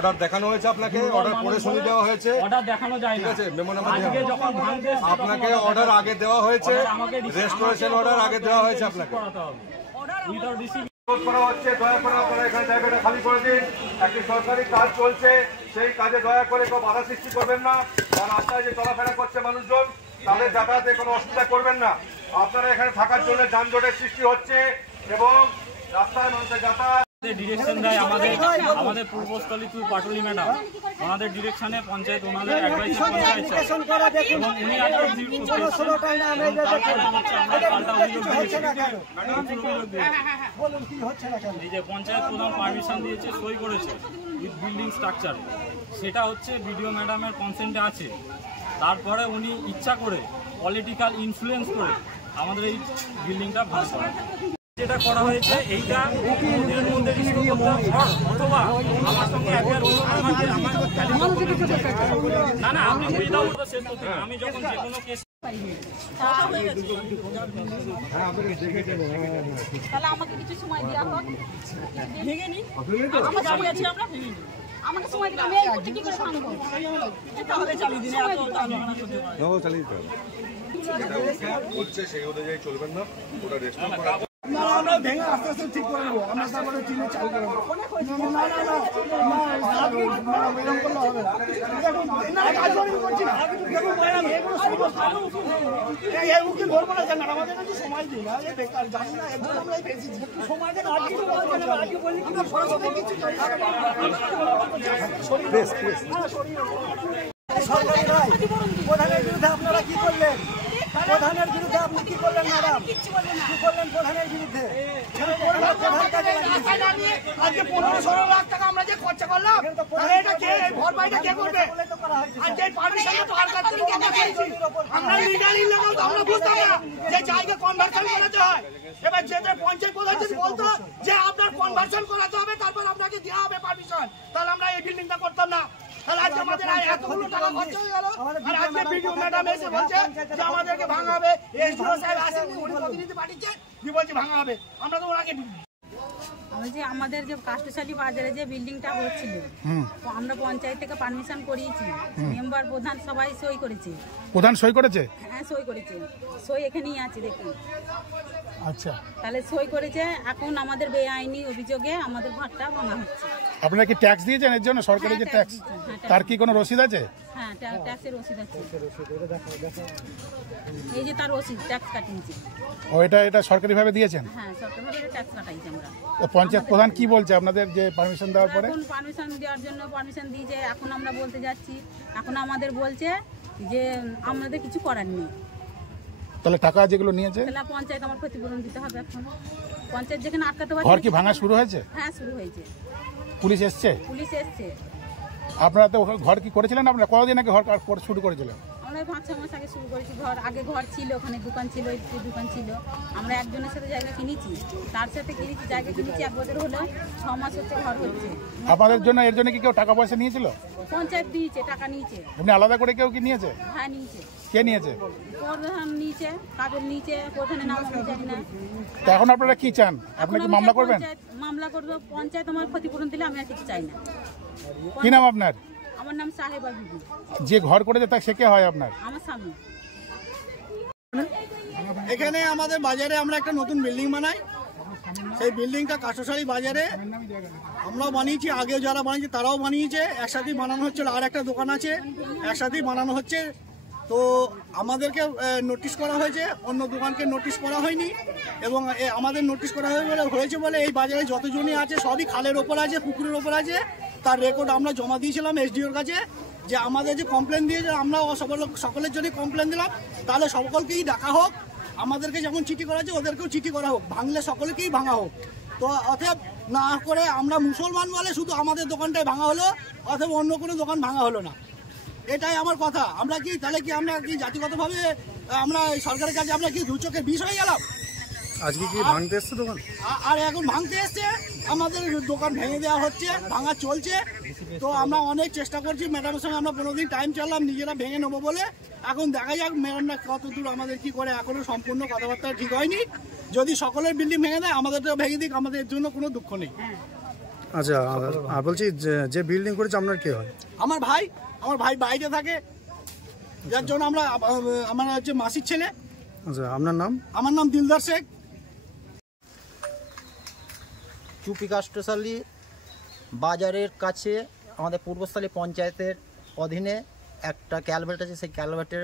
Order দেখানো হয়েছে আপনাকে, অর্ডার পরে শুনে দেওয়া হয়েছে, অর্ডার দেখানো যায় না। ঠিক আছে, মেমো নাম্বার আপনাকে অর্ডার আগে দেওয়া হয়েছে, রেস্টোরেশন অর্ডার আগে দেওয়া হয়েছে আপনাকে। করা হচ্ছে, দয়া করে আপনারা এখানে জায়গাটা খালি করে দিন। একটি সরকারি কাজ চলছে, সেই কাজে দয়া করে কেউ বাধা সৃষ্টি করবেন না। আর রাস্তায় যে চলাফেরা করছে মানুষজন, তাদের যাতায়াতে কোনো অসুবিধা করবেন না। আপনারা এখানে থাকার জন্য যানজটের সৃষ্টি হচ্ছে এবং রাস্তায় মানুষের যাতায়াত ডিরেকশন দেয় আমাদের পূর্বস্থলী টু পাটুলি ম্যাডাম, ওনাদের ডিরেকশনে পঞ্চায়েত ওনাদের অ্যাডভাইস এবং উনি এই যে পঞ্চায়েত প্রধান পারমিশন দিয়েছে, সই করেছে উইথ বিল্ডিং স্ট্রাকচার, সেটা হচ্ছে বিডিও ম্যাডামের কনসেন্টে আছে। তারপরে উনি ইচ্ছা করে পলিটিক্যাল ইনফ্লুয়েন্স করে আমাদের এই বিল্ডিংটা ভাঙ করে। যেটা করা হয়েছে এইটা ওদের মধ্যে অথবা আমার সঙ্গে না আপনি উইদাউট শেষ করতে, আমি যখন যে কোনো কেস তাহলে আমাকে কিছু সময় দেওয়া হোক, ভেঙে নি আমাকে সময় দিলে আমি এই করতে কি করে ভাঙবো, তাহলে চালিয়ে দিন চালিয়ে দিতে হবে হচ্ছে সেই অনুযায়ী চলবেন না, ওটা রেস্টোর করা আমরা ভেঙে আস্তে আস্তে ঠিক করে নেবো, আমরা তারপরে টিমে চালু করে নেবো। সময় দিই না, বেকার জানি না, একজন আমরা সময় দেন প্রধানের বিরুদ্ধে আপনারা কি করলেন? প্রধানের বিরুদ্ধে আপনি কি করলেন ম্যাডাম? কি করলেন প্রধানের বিরুদ্ধে? আজকে 15-16 লাখ টাকা আমরা যে খরচা করলাম, এটা কে ভরপাইটা কে করবে? আর যে পারমিশনটা তো সরকার থেকে আমরা লিগালি লাগাও তো আমরা বুঝতাম না যে জায়গা কনভার্সন করাতে হয়। এবার যেতে পঞ্চায়েত প্রধান যদি বলতো যে আপনার কনভার্সন করাতে হবে, তারপর আপনাকে দেওয়া হবে পারমিশন, তাহলে আমরা এই বিল্ডিংটা করতাম না। তাহলে আজকে আমাদের এতগুলো টাকা খরচা হয়ে গেল, আর আজকে বিডিও ম্যাডাম এসে বলছে যে আমাদেরকে ভাঙা হবে। এসডিও সাহেব আসেন, উনি প্রতিনিধি পাঠিয়েছে, দিয়ে বলছে ভাঙা হবে। আমরা তো ওনাকে যে আমাদের যে কাষ্টশালী বাজারে যে বিল্ডিংটা হচ্ছিল, তো আমরা পঞ্চায়েত থেকে পারমিশন করিয়েছি, মেম্বার প্রধান সবাই সই করেছে। প্রধান সই করেছে? হ্যাঁ সই করেছে, সই এখানেই আছে দেখুন। আচ্ছা, তাহলে সই করেছে, এখন আমাদের বেআইনি অভিযোগে আমাদের ঘরটা ভাঙা হচ্ছে। আপনারা কি ট্যাক্স দিয়েছেন এর জন্য? সরকারি যে ট্যাক্স, তার কি কোনো রসিদ আছে? হ্যাঁ ট্যাক্সের রসিদ আছে, এই যে তার রসিদ, ট্যাক্স কাটিয়েছি। ও এটা সরকারিভাবে দিয়েছেন? হ্যাঁ সরকারিভাবে ট্যাক্স কাটাইছি আমরা। তো পঞ্চায়েত প্রধান কি বলছে আপনাদের যে পারমিশন দেওয়ার পরে? এখন পারমিশন দেওয়ার জন্য পারমিশন দিয়েছে, এখন আমরা বলতে যাচ্ছি, এখন আমাদের বলছে যে আমাদের কিছু করার নেই। তাহলে টাকা যেগুলো নিয়েছে তাহলে পঞ্চায়েত আমার ক্ষতিপূরণ দিতে হবে। এখন পঞ্চায়েত যেখানে আটকাতে পারছে। ঘর কি ভাঙা শুরু হয়েছে? হ্যাঁ শুরু হয়েছে। পুলিশ এসছে? পুলিশ এসছে। আপনারা তো ঘর কি করেছিলেন? আপনারা কতদিন আগে ঘর শুরু করেছিলেন? আমরা 5-6 মাস আগে শুরু করেছি। আগে ঘর ছিল, ওখানে দোকান ছিল, দোকান ছিল। আমরা একজনের সাথে জায়গা কিনেছি, তার সাথে কিনেছি, জায়গা কিনেছি 1 বছর হলো, 6 মাস হচ্ছে ঘর হচ্ছে। আপনাদের জন্য এর জন্য কি কেউ টাকা পয়সা নিয়েছিল? পঞ্চায়েত দিয়েছে, টাকা নিয়েছে। এমনি আলাদা করে কেউ কি নিয়েছে? হ্যাঁ নিয়েছে। কে নিয়েছে? প্রধান নিয়েছে, কাজল নিয়েছে, প্রধানের নাম আমি জানি না। তো এখন আপনারা কি চান? আপনি কি মামলা করবেন? মামলা করবো, পঞ্চায়েত আমার ক্ষতিপূরণ দিলে আমি আর কিছু চাই না। কি নাম আপনার? আমার নাম সাহেবা বিবি। যে ঘর করেছে তা সে কে হয় আপনার? আমার স্বামী। এখানে আমাদের বাজারে আমরা একটা নতুন বিল্ডিং বানাই, সেই বিল্ডিংটা কাষ্টশালী বাজারে আমরাও বানিয়েছি, আগে যারা বানিয়েছে তারাও বানিয়েছে, একসাথেই বানানো হচ্ছিল। আর একটা দোকান আছে, একসাথেই বানানো হচ্ছে। তো আমাদেরকে নোটিশ করা হয়েছে, অন্য দোকানকে নোটিশ করা হয়নি। এবং আমাদের নোটিশ করা হয়েছে বলে এই বাজারে যতজনই আছে সবই খালের ওপর আছে, পুকুরের ওপর আছে। তার রেকর্ড আমরা জমা দিয়েছিলাম এসডিওর কাছে, যে আমাদের যে কমপ্লেন দিয়েছে আমরা সকলের জন্য কমপ্লেন দিলাম, তাহলে সকলকেই ডাকা হোক, আমাদেরকে যেমন চিঠি করা আছে ওদেরকেও চিঠি করা হোক, ভাঙলে সকলকেই ভাঙা হোক। তো অতএব না করে আমরা মুসলমান বলে শুধু আমাদের দোকানটাই ভাঙা হলো, অথবা অন্য কোনো দোকান ভাঙা হলো না, এটাই আমার কথা। আমরা কি তাহলে কি আমরা কি জাতিগতভাবে আমরা সরকারের কাছে আমরা কি দুচোখের বিষ হয়ে গেলাম? আজকে কি ভাঙতে এসছে দোকান? আর এখন ভাঙতে এসছে, আমাদের দোকান ভেঙে দেওয়া হচ্ছে, ভাঙা চলছে। তো আমরা অনেক চেষ্টা করছি, ম্যাডামের সঙ্গে আমরা 15 দিন টাইম চাইলাম নিজেরা ভেঙে নেবো বলে। এখন দেখা যাক ম্যাডামরা কত দূর আমাদের কি করে, এখনো সম্পূর্ণ কথাবার্তা ঠিক হয়নি। যদি সকলের বিল্ডিং ভেঙে দেয় আমাদেরটাও ভেঙে দিক, আমাদের জন্য কোনো দুঃখ নেই। আচ্ছা, আর বলছি যে বিল্ডিং করেছে আপনার কে হয়? আমার ভাই বাইরে থাকে, যার জন্য আমার হচ্ছে মাসির ছেলে। আচ্ছা, আপনার নাম? আমার নাম দিলদার শেখ। চুপি কাষ্টশালী বাজারের কাছে আমাদের পূর্বস্থলী পঞ্চায়েতের অধীনে একটা ক্যালভার্ট আছে, সেই ক্যালভার্টের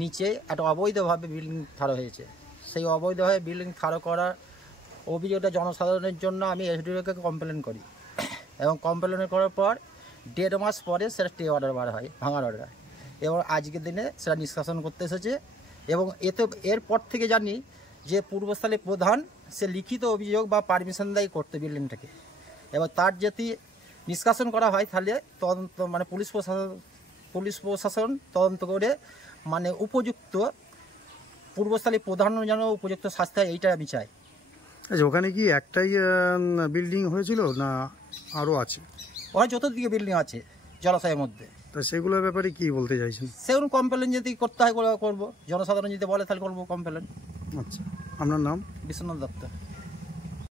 নিচে একটা অবৈধভাবে বিল্ডিং খাড়া হয়েছে। সেই অবৈধভাবে বিল্ডিং খাড়া করার অভিযোগটা জনসাধারণের জন্য আমি এসডিওকে কমপ্লেন করি, এবং কমপ্লেন করার পর 1.5 মাস পরে সেটা স্টে অর্ডার বার হয়, ভাঙার অর্ডার, এবং আজকের দিনে সেটা নিষ্কাশন করতে এসেছে। এবং এরপর থেকে জানি যে পূর্বস্থলী প্রধান সে লিখিত অভিযোগ বা পারমিশন দেয় করতে বিল্ডিংটাকে, এবার তার যদি নিষ্কাশন করা হয় তাহলে তদন্ত মানে পুলিশ প্রশাসন তদন্ত করে মানে উপযুক্ত পূর্বস্থলী প্রধান যেন উপযুক্ত শাস্তি হয়, এইটা আমি চাই। আচ্ছা, ওখানে কি একটাই বিল্ডিং হয়েছিল না আরও আছে? ওখানে চতুর্দিকে বিল্ডিং আছে জলাশয়ের মধ্যে। তা সেগুলোর ব্যাপারে কি বলতে চাইছেন? সেগুলো কমপ্লেন যদি করতে হয় করবো, জনসাধারণ যদি বলে তাহলে করবো কমপ্লেন। আচ্ছা, আপনার নাম? বিশ্বনাথ দত্ত।